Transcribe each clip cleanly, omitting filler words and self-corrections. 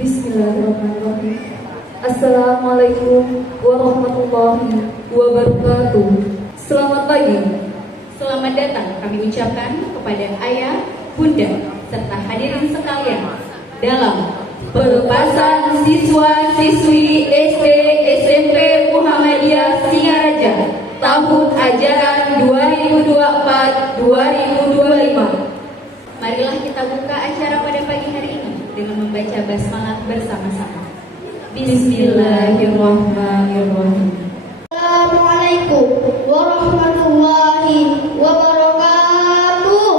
Bismillahirrahmanirrahim. Assalamualaikum warahmatullahi wabarakatuh. Selamat pagi. Selamat datang kami ucapkan kepada ayah, bunda, serta hadirin sekalian dalam pelepasan siswa-siswi SD SMP Muhammadiyah Singaraja tahun ajaran 2024-2025. Marilah kita buka acara pada pagi hari ini dengan membaca basmalah bersama-sama. Bismillahirrahmanirrahim. Assalamualaikum warahmatullahi wabarakatuh.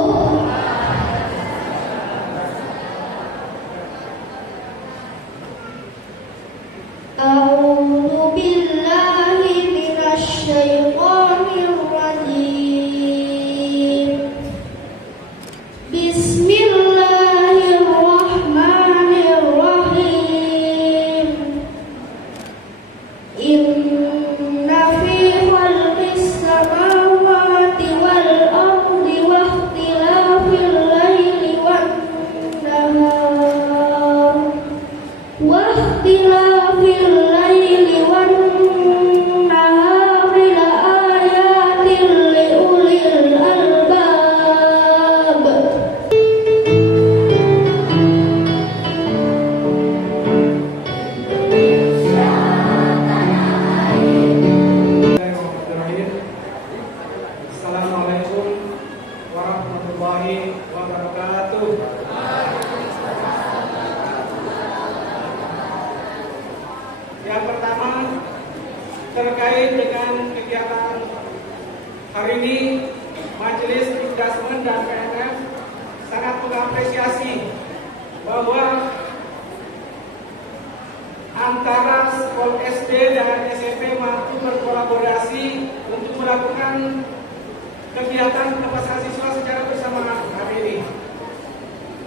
A'udzu billahi minasy syaithanir rajim. Bismillahirrahmanirrahim. Inna fi khalqis samawati wal ardi wa ikhtilafil laili wan nahar la ayatin li ulil albab. Assalamualaikum warahmatullahi wabarakatuh. Yang pertama, terkait dengan kegiatan hari ini, Majelis Investment dan PNF sangat mengapresiasi bahwa antara sekolah SD dan SMP mampu berkolaborasi untuk melakukan kegiatan pelepasan siswa secara bersamaan hari ini.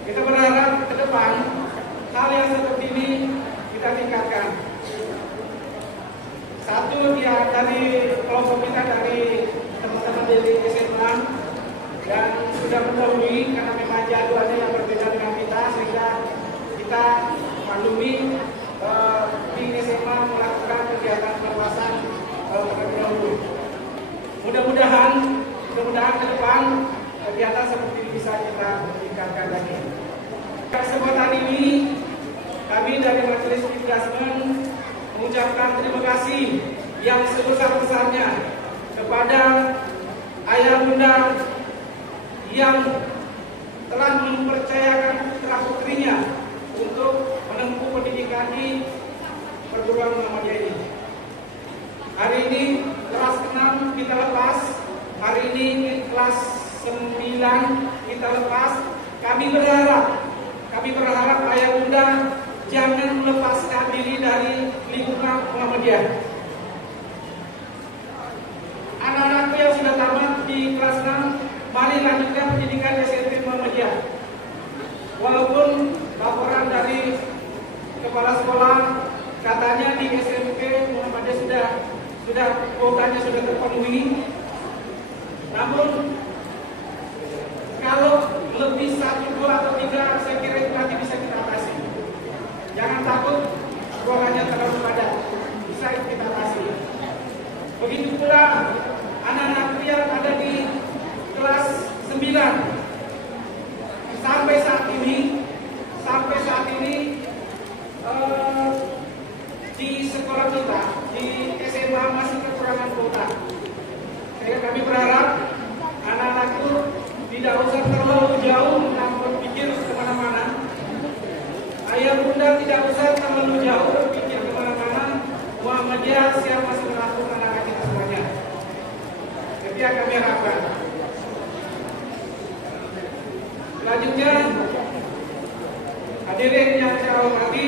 Kita berharap ke depan hal yang seperti ini kita tingkatkan. Satu, dia dari kelompok kita, dari teman-teman dari SMA dan sudah mendahului karena memang jadwalnya yang berbeda dengan kita, sehingga kita maklumi di SMA melakukan kegiatan pelepasan terlebih dahulu. Mudah-mudahan ke depan kegiatan seperti ini bisa kita tingkatkan lagi. Kesempatan ini kami dari Majelis Investment mengucapkan terima kasih yang sebesar-besarnya kepada ayah bunda yang telah mempercayakan putra putrinya untuk menempuh pendidikan di perguruan Muhammadiyah ini. Hari ini kelas 6 kita lepas, hari ini kelas 9 kita lepas. Kami berharap ayah bunda jangan melepaskan diri dari lingkungan Muhammadiyah. Anak-anakku yang sudah tamat di kelas 6, mari lanjutkan pendidikan SMP Muhammadiyah. Walaupun laporan dari kepala sekolah katanya di SMP Muhammadiyah sudah kuotanya sudah terpenuhi, namun kalau lebih 1, 2 atau 3 saya kira itu nanti bisa kita atasi. Jangan takut ruangannya terlalu padat, bisa kita atasi. Begitu pula anak-anak yang ada di kelas 9 sampai saat ini di sekolah kita di SMA masih kekurangan kuota. Sehingga kami berharap anak-anak itu tidak usah terlalu jauh berpikir kemana-mana. Ayah bunda tidak usah terlalu jauh berpikir kemana-mana. Muhammadiyah siap masih menampung anak-anak kita semuanya. Jadi yang kami harapkan. Selanjutnya, hadirin yang saya hormati,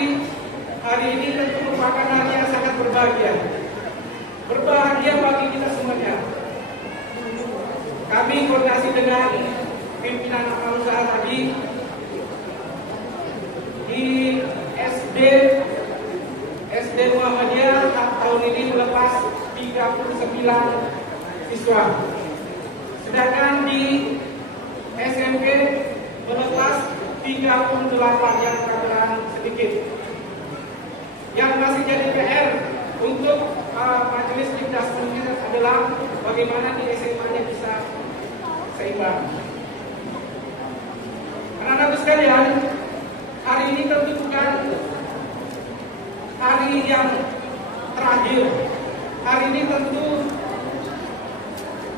hari ini tentu merupakan hari yang sangat berbahagia. Berbahagia bagi kita semuanya. Kami koordinasi dengan pimpinan amal usaha tadi di SD Muhammadiyah tahun ini melepas 39 siswa. Sedangkan di SMP melepas 38 yang kurang sedikit. bagaimana di SMA-nya bisa seimbang. Anak-anak sekalian, hari ini tentu bukan hari yang terakhir. Hari ini tentu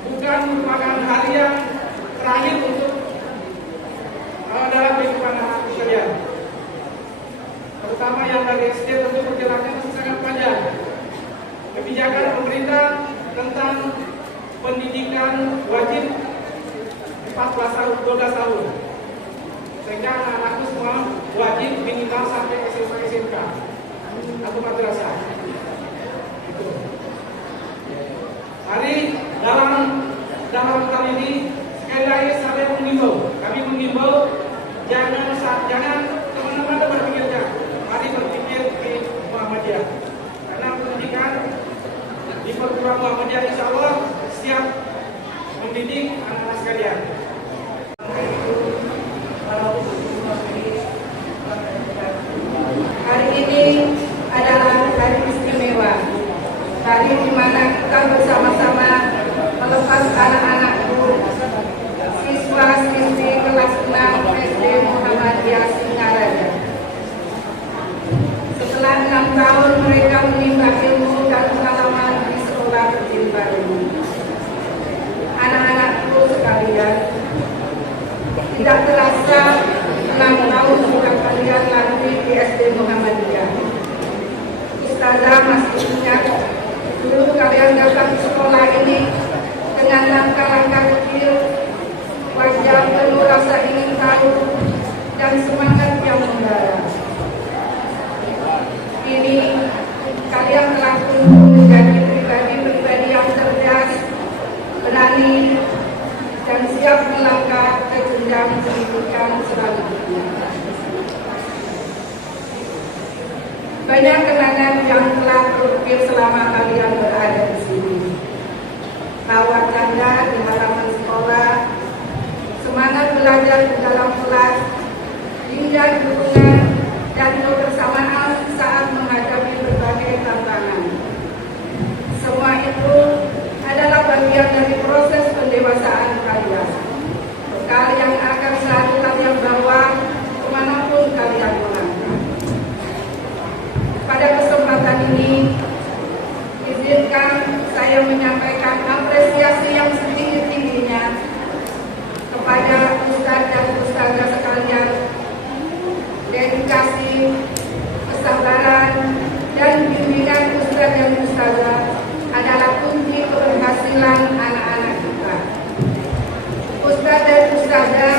bukan merupakan hari yang terakhir untuk dalam kehidupan anak sekalian. Terutama yang dari SD tentu perjalanannya masih sangat panjang. Kebijakan pemerintah tentang pendidikan wajib 14 tahun, 12 tahun. Sehingga anak-anakku semua wajib minimal sampai SMA SMK atau madrasah. Hari dalam hal ini sekali lagi saya mengimbau, kami mengimbau jangan teman-teman berpikirnya, mari berpikir di Muhammadiyah. Karena pendidikan di perguruan Muhammadiyah insya Allah siap mendidik anak-anak sekalian. Hari ini adalah hari istimewa, hari di mana kita bersama-sama melepas anak-anakku, siswa-siswi kelas 6 SD Muhammadiyah Singaraja. Setelah 6 tahun mereka menimba ilmu dan pengalaman di sekolah kecil baru. Anak-anakku sekalian, tidak terasa 6 tahun sudah kalian lalui di SD Muhammadiyah. Ustazah masih ingat dulu kalian datang ke sekolah ini dengan langkah-langkah kecil, wajah penuh rasa ingin tahu dan semangat yang membara. Kini kalian telah tumbuh menjadi pribadi-pribadi yang cerdas, berani, dan siap melangkah ke jenjang pendidikan selanjutnya. Banyak kenangan yang telah terukir selama kalian berada di sini. Tawa canda di halaman sekolah, semangat belajar di dalam kelas, hingga dukungan dan kebersamaan saat menghadapi berbagai tantangan. Semua itu adalah bagian dari proses pendewasaan kalian. Bekal yang akan selalu kalian bawa kemanapun kalian melangkah. Pada kesempatan ini, izinkan saya menyampaikan apresiasi yang setinggi-tingginya kepada Ustadz dan Ustazah sekalian. Dedikasi, kesabaran, dan bimbingan Ustadz dan Ustazah adalah kunci keberhasilan anak-anak kita. Ustadz dan Ustazah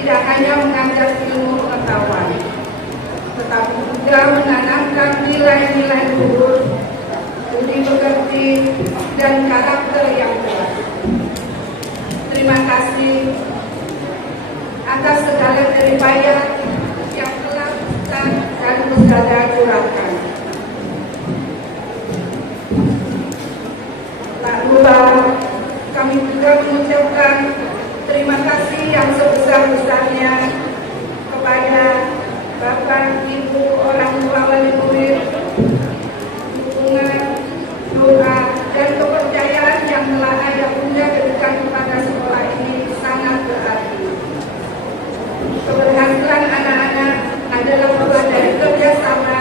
tidak hanya mengajar ilmu pengetahuan, tetapi juga menanamkan nilai-nilai luhur, budi pekerti, dan karakter yang jelas. Terima kasih atas segala jeripayah yang telah Ustadz dan Ustazah curahkan. Tak lupa kami juga mengucapkan terima kasih yang sebesar-besarnya kepada Bapak, Ibu, orang tua wali murid, dukungan, doa, dan kepercayaan yang telah Anda Bunda berikan kepada sekolah ini sangat berarti. Keberhasilan anak-anak adalah buah dari kerjasama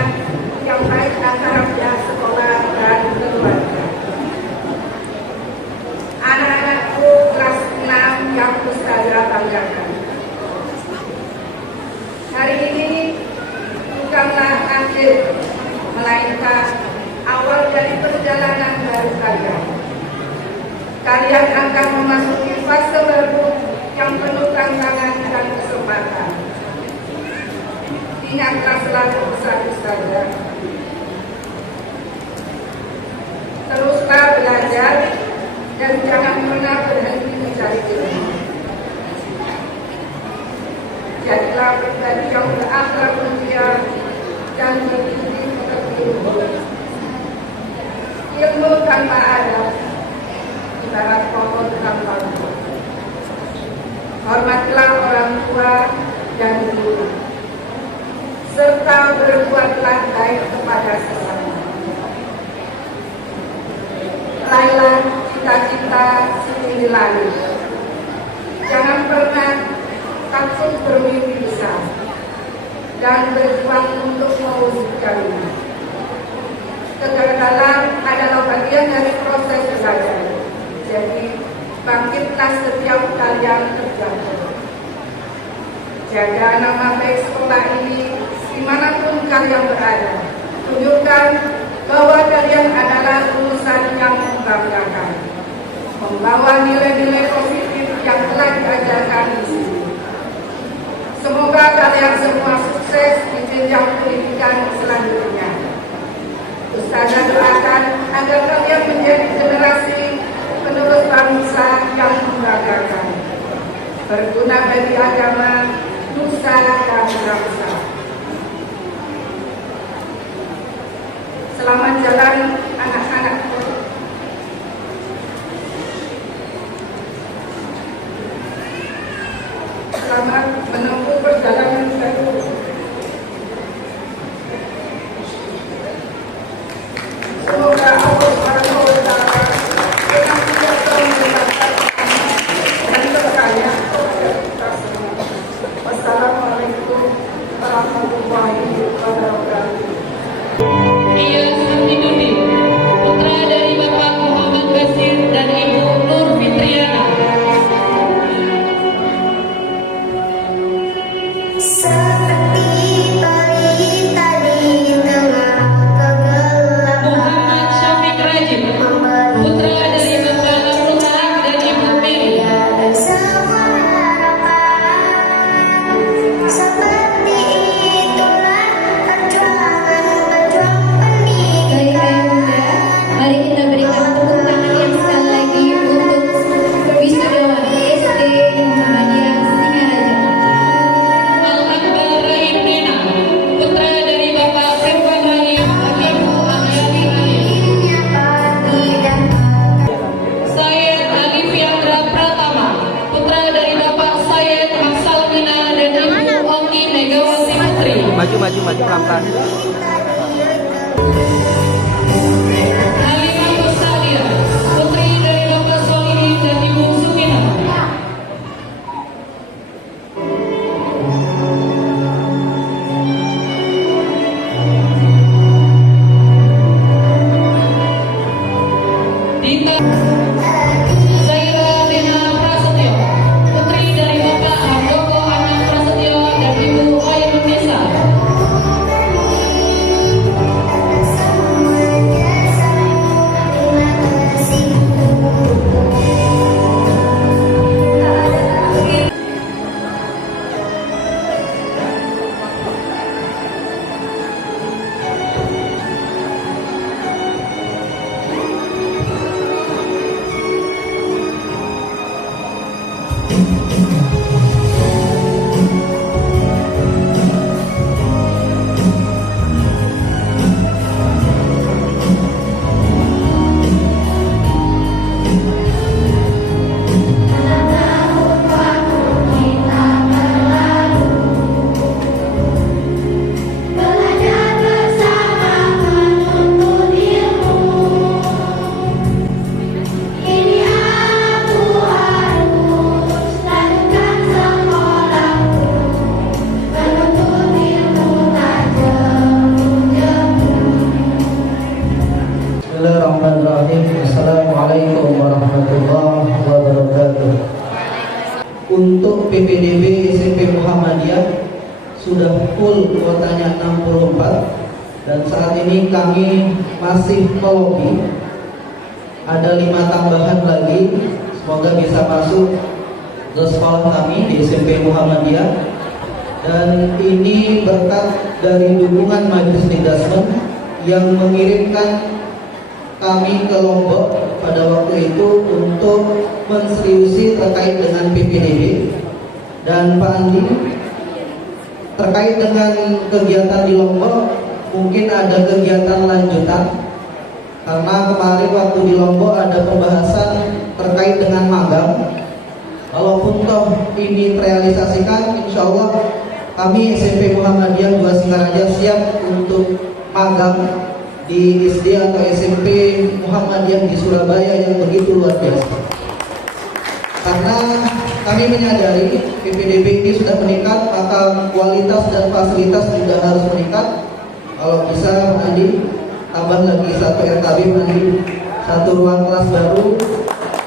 yang baik antara pihak sekolah dan keluarga. Anak-anakku kelas 6 yang Ustazah banggakan. Hari ini bukanlah akhir, melainkan awal dari perjalanan baru kalian. Kalian akan memasuki fase baru yang penuh tantangan dan kesempatan. Ingatlah selalu pesan Ustazah. Teruslah belajar dan jangan pernah berhenti mencari ilmu. Jadilah pribadi yang berakhlak mulia dan berbudi pekerti. Ilmu tanpa adab ibarat pohon tanpa buah. Hormatilah orang tua dan guru, serta berbuatlah baik kepada sesama. Raihlah cita-cita setinggi langit. Jangan pernah takut bermimpi besar dan berjuang untuk mewujudkannya. Kegagalan adalah bagian dari proses belajar. Jadi, bangkitlah setiap kalian terjatuh. Jaga nama baik sekolah ini dimanapun kalian berada. Tunjukkan bahwa kalian adalah lulusan yang membanggakan, membawa nilai-nilai positif yang telah diajarkan di sini. Semoga kalian semua sukses di jenjang pendidikan selanjutnya. Ustazah doakan agar kalian menjadi generasi penerus bangsa yang membanggakan, berguna bagi agama, nusa dan bangsa. Selamat jalan anak-anakku. Selamat menempuh perjalanan baru. Semoga Allah Subhanahu wa Ta'ala senantiasa memberikan dan berkaya kepada kita semua. Wassalamualaikum warahmatullahi wabarakatuh. Ia Samidudi, putra dari Bapak Muhammad Basir dan Ibu Nur Fitriana. Seperti balita di tengah kegelapan, Muhammad Syafiq Rajib, putra dari Bapak Abdul Malik dan Ibu Mary. dan semua harapan. Seperti itulah perjuangan pejuang Baik pendidikan. Ayunda, mari kita berikan tepuk tangan yang sekali lagi untuk wisudawan SD Muhammadiyah Singaraja. Al-Akbar Rahim Nena, putra dari Bapak Sirwan Rahim dan Ibu Ahli Rahim. Syed Ali Fiandra Pratama, putra dari Bapak Syed Maksal Mina dan Ibu Oki Megawati Putri. Maju pelan-pelan. Halimah Musalia, putri dari Bapak Solihin dan Ibu Sumina. Dita Zaira Lena Prasetyo, putri dari Bapak Handoko Anak Prasetyo dan Ibu Khairun Nisa. Belajar bersama menuntut ilmu. Ini aku harus lanjutkan sekolahku, menuntut ilmu tak jemu-jemu. Bismillahirrahmanirrahim. Assalamualaikum warahmatullahi wabarakatuh. Untuk PPDB SMP Muhammadiyah sudah full kuotanya 64 dan saat ini kami masih melobi. Ada 5 tambahan lagi, semoga bisa masuk ke sekolah kami di SMP Muhammadiyah. Dan ini berkat dari dukungan Majelis Lidasmen yang mengirimkan kami ke Lombok pada waktu itu untuk menseriusi terkait dengan PPDB. Dan Pak Andi, terkait dengan kegiatan di Lombok, mungkin ada kegiatan lanjutan karena kemarin waktu di Lombok ada pembahasan terkait dengan magang. Walaupun toh ini terrealisasikan, insya Allah kami SMP Muhammadiyah 2 Singaraja siap untuk magang di SD atau SMP Muhammadiyah di Surabaya yang begitu luar biasa. Karena kami menyadari PPDB ini sudah meningkat, maka kualitas dan fasilitas juga harus meningkat. Kalau bisa Pak Andi, tambah lagi satu RKB Pak Andi, satu ruang kelas baru,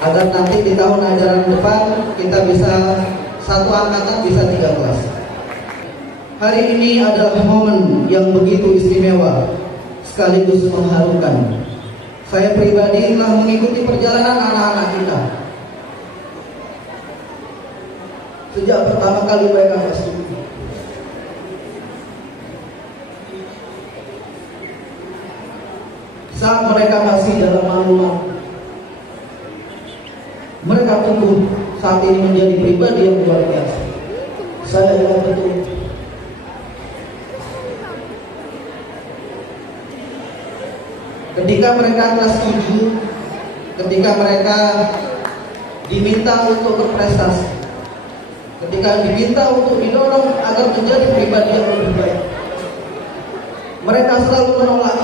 agar nanti di tahun ajaran depan kita bisa satu angkatan bisa 3 kelas. Hari ini adalah momen yang begitu istimewa sekaligus mengharukan. Saya pribadi telah mengikuti perjalanan anak-anak kita sejak pertama kali mereka masuk. Saat mereka masih dalam malu-malu, mereka tumbuh saat ini menjadi pribadi yang luar biasa. Saya ingat betul ketika mereka kelas 7, ketika mereka diminta untuk berprestasi, ketika diminta untuk didorong agar menjadi pribadi yang lebih baik, mereka selalu menolak.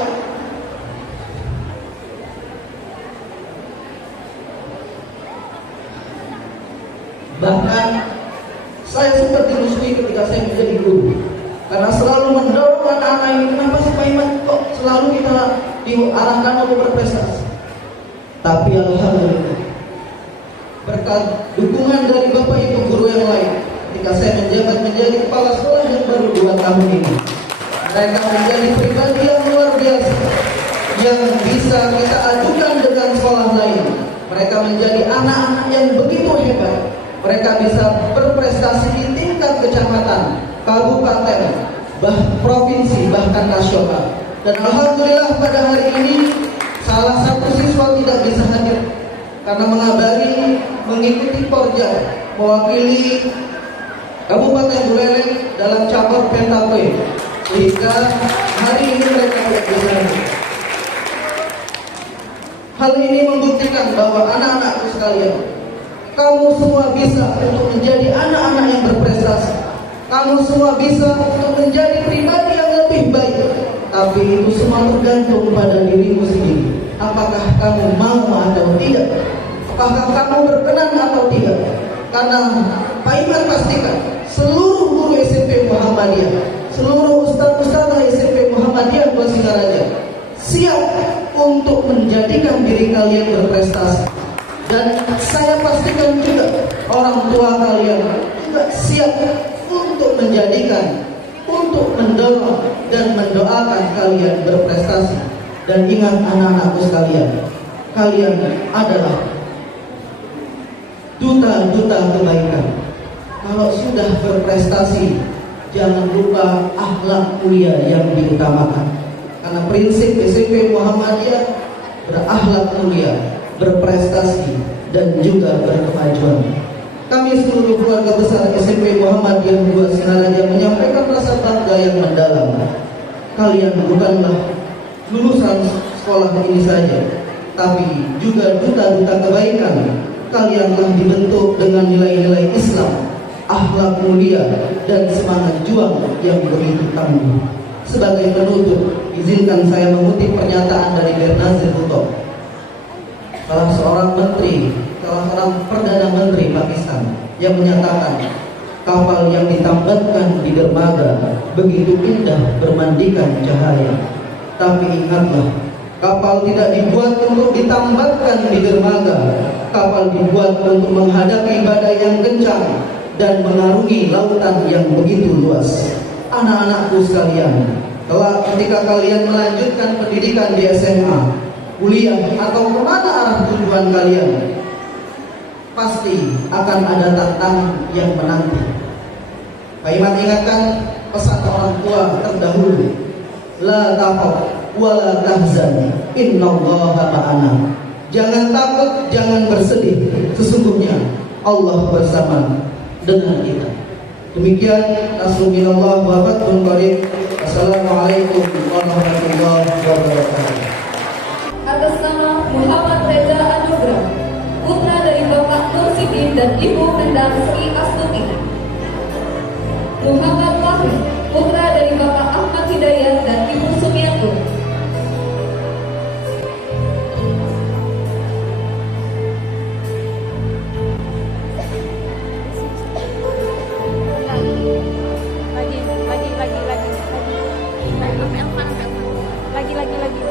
Bahkan saya sempat dimusuhi ketika saya menjadi guru, karena selalu mendorong anak-anak ini, kenapa sih Pak Iman kok selalu kita diarahkan untuk berprestasi. Tapi alhamdulillah, berkat dukungan dari Bapak Ibu guru yang lain, ketika saya menjabat menjadi kepala sekolah yang baru 2 tahun ini, mereka menjadi pribadi yang luar biasa yang bisa kita ajukan dengan sekolah lain. Mereka menjadi anak-anak yang begitu hebat. Mereka bisa berprestasi di tingkat kecamatan, kabupaten, provinsi, bahkan nasional. Dan alhamdulillah pada hari ini salah satu siswa tidak bisa hadir karena mengabari mengikuti Porja mewakili Kabupaten Buleleng dalam cabang pentatlon, sehingga hari ini mereka tidak bisa hadir. Hal ini membuktikan bahwa anak-anakku sekalian, kamu semua bisa untuk menjadi anak-anak yang berprestasi. Kamu semua bisa untuk menjadi pribadi yang lebih baik. Tapi itu semua tergantung pada dirimu sendiri. Apakah kamu mau atau tidak? Apakah kamu berkenan atau tidak? Karena Pak Iman pastikan seluruh guru SMP Muhammadiyah, seluruh ustaz-ustazah SMP Muhammadiyah Dua Singaraja siap untuk menjadikan diri kalian berprestasi. Dan saya pastikan juga orang tua kalian juga siap untuk menjadikan, untuk mendorong dan mendoakan kalian berprestasi. Dan ingat anak-anakku sekalian, kalian adalah duta-duta kebaikan. Kalau sudah berprestasi, jangan lupa akhlak mulia yang diutamakan. Karena prinsip SMP Muhammadiyah berakhlak mulia, berprestasi, dan juga berkemajuan. Kami seluruh keluarga besar SMP Muhammadiyah Dua Singaraja menyampaikan rasa bangga yang mendalam. Kalian bukanlah lulusan sekolah ini saja, tapi juga duta-duta kebaikan. Kalian telah dibentuk dengan nilai-nilai Islam, akhlak mulia, dan semangat juang yang begitu tangguh. Sebagai penutup, izinkan saya mengutip pernyataan dari Bernazir Bhutto, salah seorang Perdana Menteri Pakistan, yang menyatakan kapal yang ditambatkan di dermaga begitu indah bermandikan cahaya. Tapi ingatlah, kapal tidak dibuat untuk ditambatkan di dermaga. Kapal dibuat untuk menghadapi badai yang kencang dan mengarungi lautan yang begitu luas. Anak-anakku sekalian, kelak ketika kalian melanjutkan pendidikan di SMA, kuliah, atau kemana arah tujuan kalian, pasti akan ada tantangan yang menanti. Pak Iman ingatkan pesan orang tua terdahulu, la takhaf wa la tahzan, innallaha ma'ana. Jangan takut, jangan bersedih, sesungguhnya Allah bersama dengan kita. Demikian, Nasrullah wa fathun qarib. Assalamualaikum warahmatullahi wabarakatuh. Atas nama Muhammad Reza Anugrah, putra dari Bapak Nur Sidin dan Ibu Endang Sri Astuti. Muhammad Wahid, putra dari Bapak Ahmad Hidayat dan Ibu Sumianto.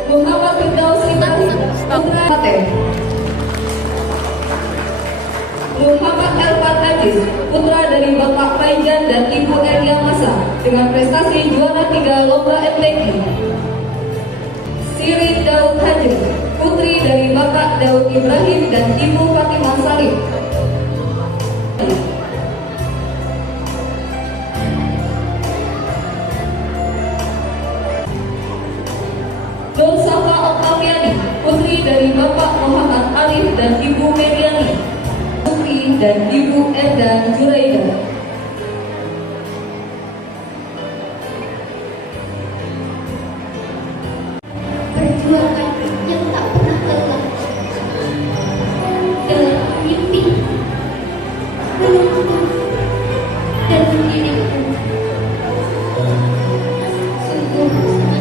Muhammad Firdaus Ibrahim, putra Fateh. Muhammad Elfan Aziz, putra dari Bapak Maijan dan Ibu Elia Masa, dengan prestasi juara 3 lomba MTQ. Sirin Daud Hajar, putri dari Bapak Daud Ibrahim dan Ibu Fatimah Salim. Nur Safa Oktaviani, putri dari Bapak Muhammad Alif dan Ibu Meriani, putri dan Ibu Enda Juraida. Perjuangan yang tak pernah lelah dalam mimpi, menuntut dan mendiriku. Sungguh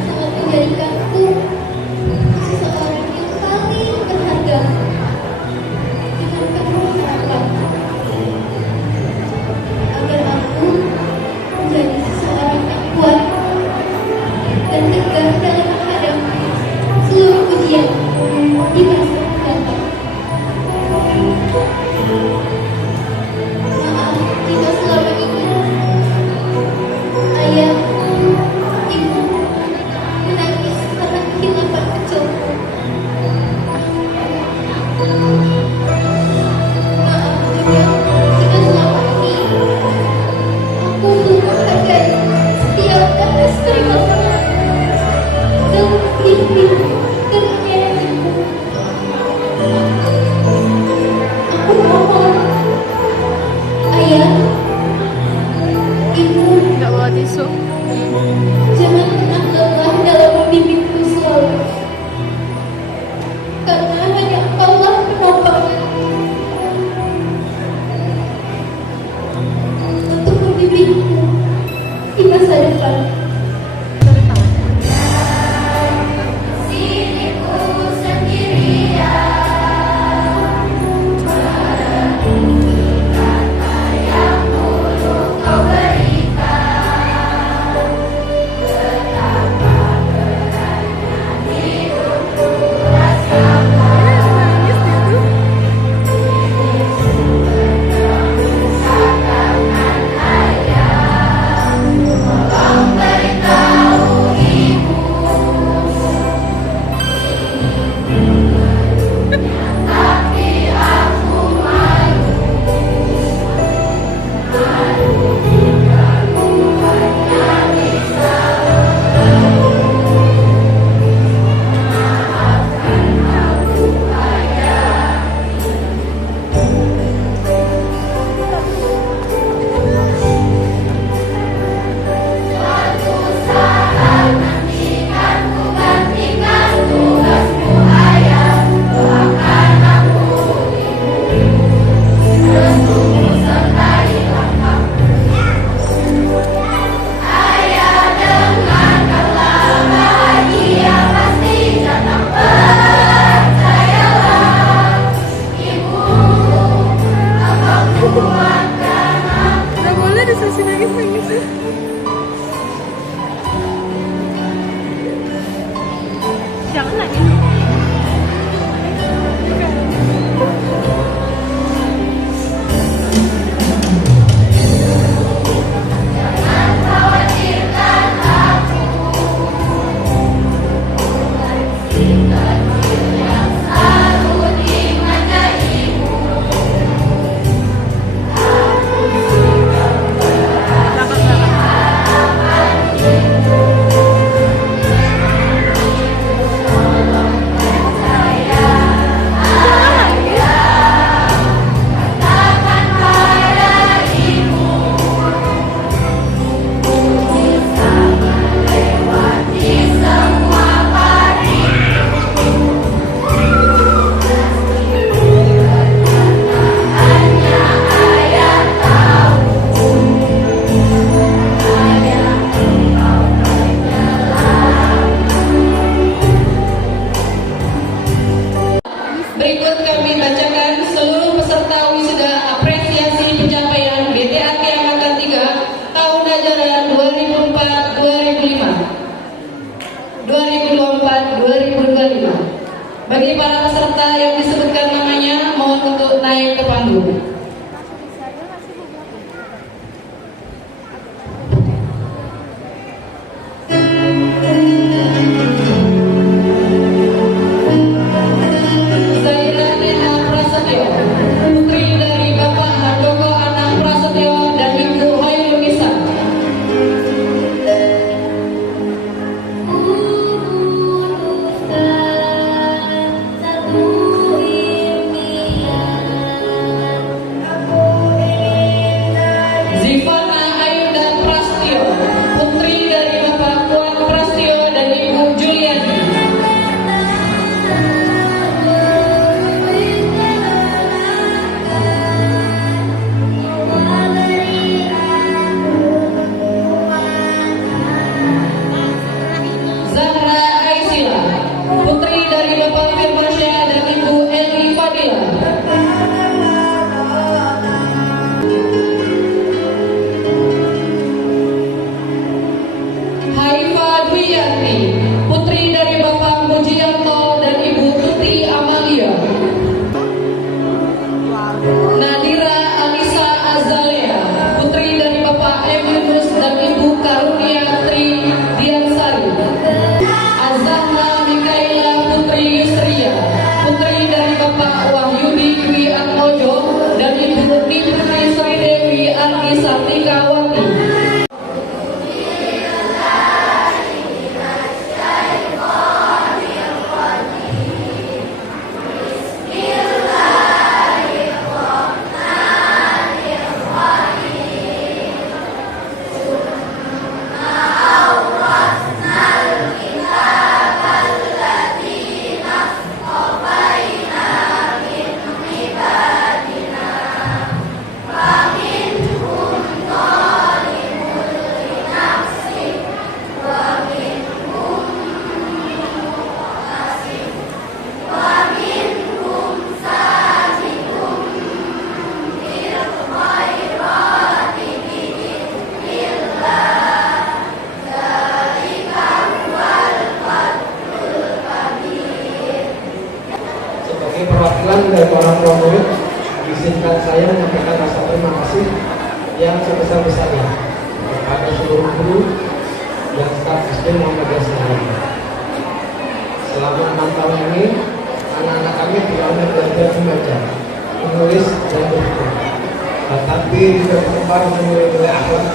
sangat menjadikanku seseorang yang paling berharga dengan penuh harapan. 2024-2025. Bagi para peserta yang disebutkan namanya, mohon untuk naik ke panggung. Zaira Neha Prasetyo, putri dari Bapak Handoko Anang Prasetyo dan Ibu Hoyrul Nisa. Zivana Aida Prastyo, putri dari Bapak Puan Prastyo dan Ibu Juliani. Zahra Aisila, putri dari Bapak Firmansyah dan Ibu Eli Fadila. Haifa Dwiyanti, putri dari Bapak Mujianto dan Ibu Tuti Amalia. Nadira Alisa Azalea, putri dari Bapak M. Yunus dan Ibu Karunia Tri Diansari. Azahra Mikaela Putri Yusria, putri dari Bapak Wahyudi Dwi Atmojo dan Ibu Nitri Sri Dewi Arki Sartikawati. Sebagai perwakilan dari orang tua murid, izinkan saya menyampaikan rasa terima kasih yang sebesar-besarnya kepada seluruh guru dan staf SD Muhammadiyah Senayan. Selama 6 tahun ini, anak-anak kami tidak hanya belajar membaca, menulis, dan berhitung, tetapi juga berkembang dengan nilai-nilai akhlak,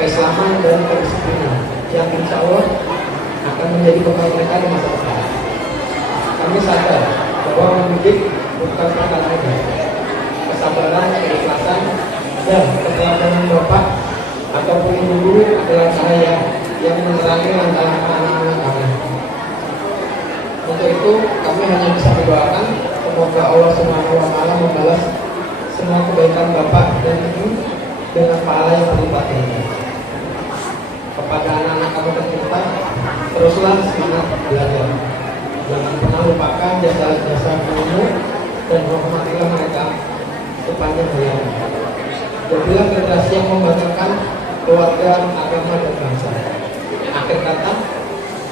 keislaman, dan kedisiplinan yang insya Allah akan menjadi bekal mereka di masa depan. Kami sadar bahwa mendidik bukan perkara mudah. Kesabaran, keikhlasan, dan keteladanan Bapak ataupun Ibu Guru adalah cahaya yang menerangi langkah-langkah anak-anak kami. Untuk itu, kami hanya bisa berdoakan semoga Allah SWT membalas semua kebaikan Bapak dan Ibu dengan pahala yang berlipat ganda. Kepada anak-anak kami tercinta, teruslah semangat belajar. Jangan pernah lupakan jasa-jasa kamu dan hormatilah mereka sepanjang hayat. Jadilah generasi yang membanggakan keluarga, agama, dan bangsa. Akhir kata,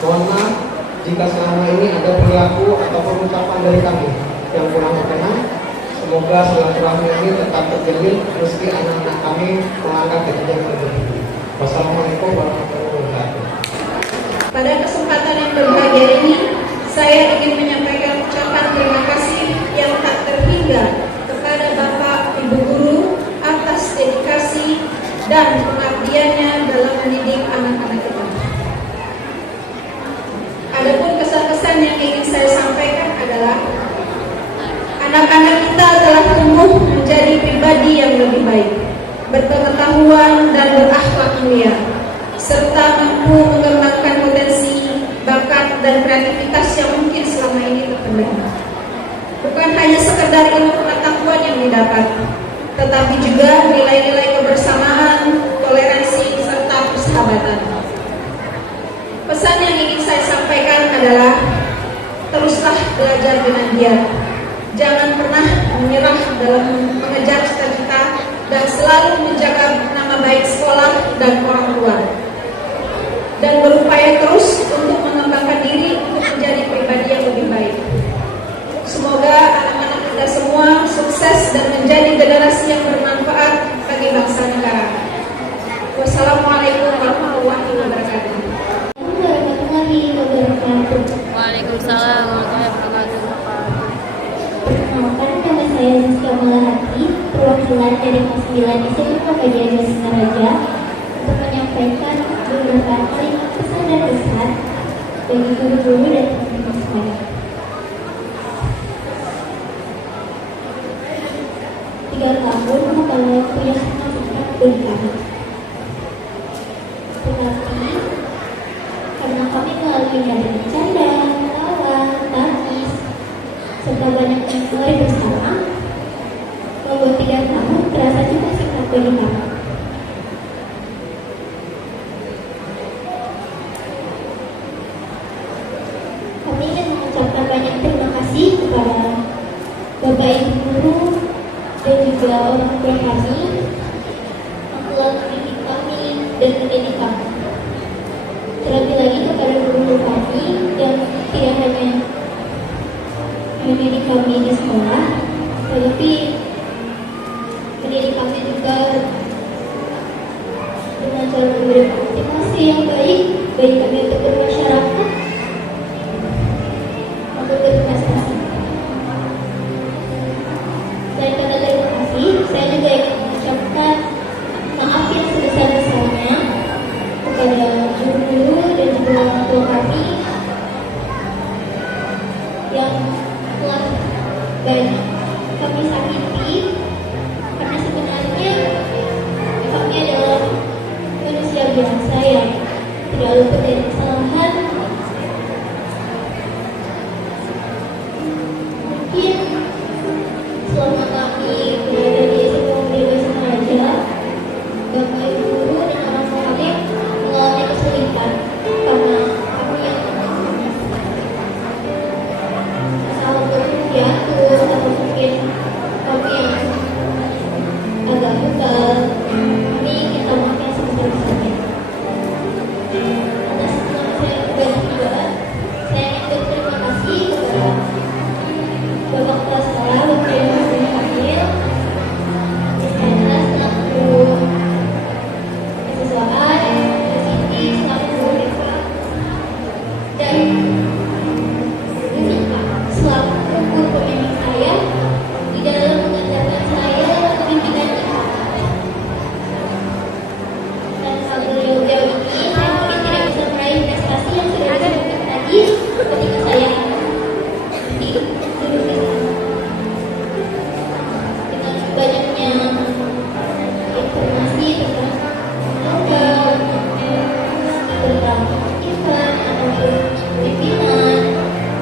mohon maaf jika selama ini ada perilaku atau ucapan dari kami yang kurang berkenan. Semoga silaturahmi ini tetap terjalin meski anak-anak kami melangkah ke jenjang tertinggi. Wassalamualaikum warahmatullahi wabarakatuh. Pada kesempatan yang berbahagia ini, saya ingin menyampaikan ucapan terima kasih yang tak terhingga kepada Bapak Ibu Guru atas dedikasi dan pengabdiannya dalam mendidik anak-anak kita. Adapun kesan-kesan yang ingin saya sampaikan adalah anak-anak kita telah tumbuh menjadi pribadi yang lebih baik, berpengetahuan dan berakhlak mulia, serta mampu mengembangkan potensi, bakat, dan kreativitas yang mungkin selama ini terpendam. Bukan hanya sekedar ilmu pengetahuan yang didapat, tetapi juga nilai-nilai kebersamaan, toleransi, serta persahabatan. Pesan yang ingin saya sampaikan adalah teruslah belajar dengan giat. Jangan pernah menyerah dalam mengejar cita-cita dan selalu menjaga nama baik sekolah dan orang tua. Dan berupaya terus untuk mengembangkan perwakilan dari kelas 9 SMA Muhammadiyah Singaraja untuk menyampaikan beberapa kalimat pesan dan pesan bagi guru-guru dan teman-teman sekolah. 3 tahun adalah waktu yang sangat singkat bagi kami. Tetapi karena kami melalui dari bercanda, tawa, tangis, serta banyak memulai bersama, membuat 3 tahun terasa cukup singkat bagi kami. Kami ingin mengucapkan banyak terima kasih kepada Bapak Ibu Guru dan juga orang tua kami yang telah mendidik kami dan mendidik kami. Terlebih lagi kepada guru-guru kami yang tidak hanya mendidik kami di sekolah, tetapi mendidik kami juga dengan cara memberikan motivasi yang baik bagi kami untuk bermasyarakat, untuk berprestasi. Selain kata terima kasih, saya juga ingin mengucapkan maaf yang sebesar-besarnya kepada guru-guru dan juga orang tua kami yang telah banyak kami sakiti, karena sebenarnya kami adalah manusia biasa yang tidak luput dari kesalahan. Mungkin selama kami berada di SMA Muhammadiyah Singaraja, Bapak Ibu Guru dan orang tua kami mengalami kesulitan karena kami yang masalah jatuh atau mungkin kami yang agak buta. Kami minta maaf yang sebesar-besarnya. Atas nama saya pribadi juga, saya ingin berterima kasih kepada Bapak Kepala Sekolah, Bapak Ibu Guru Kamil, Istana selaku kesiswaan, Siti selaku Eva, dan Unika selaku guru pembimbing saya di dalam mengajarkan saya pembimbingan IPA. Tanpa beliau-beliau ini, saya mungkin tidak bisa meraih prestasi yang sudah disebutkan tadi ketika saya di duduk di sana. Dengan banyaknya informasi tentang program, tentang event ataupun pimpinan,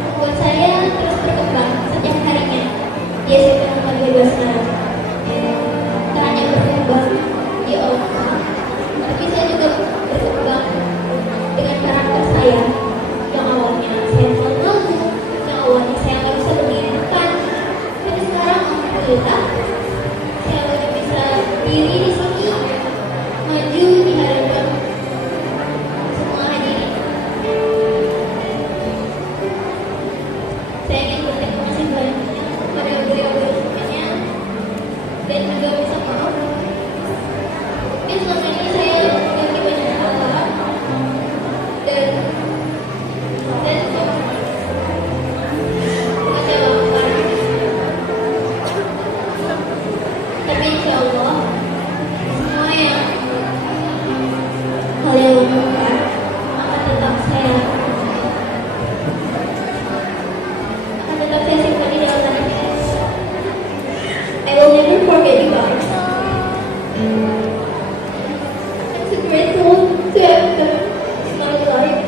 membuat saya terus berkembang setiap harinya di SMA Muhammadiyah Singaraja. Tak hanya berkembang di orang, tapi saya juga berkembang dengan karakter saya yang awalnya saya malu, yang awalnya saya nggak bisa berdiri di depan, tapi sekarang alhamdulillah saya udah bisa diri di sini, maju di hadapan semua hadirin. Saya ingin berterima kasih banyak kepada beliau-beliau semuanya dan juga minta maaf. Mungkin selama ini saya memiliki banyak salah dan saya juga mengecewakan. Tapi insya Allah semua yang kalian lakukan akan tetap saya simpan di dalam hati saya. I will never forget you guys. I'm so grateful to have them in my life.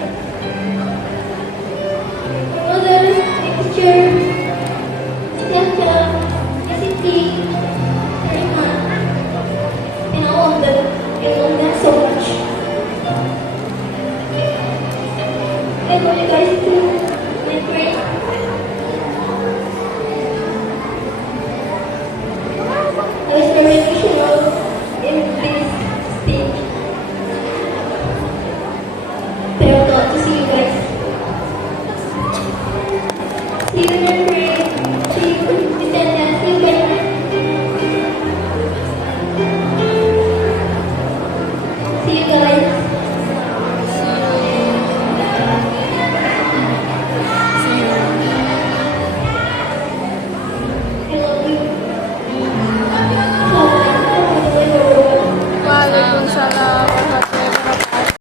My mother, my teacher, Stella, Siti, Rima, and all of them. I love them so much. I love you guys too, my friends.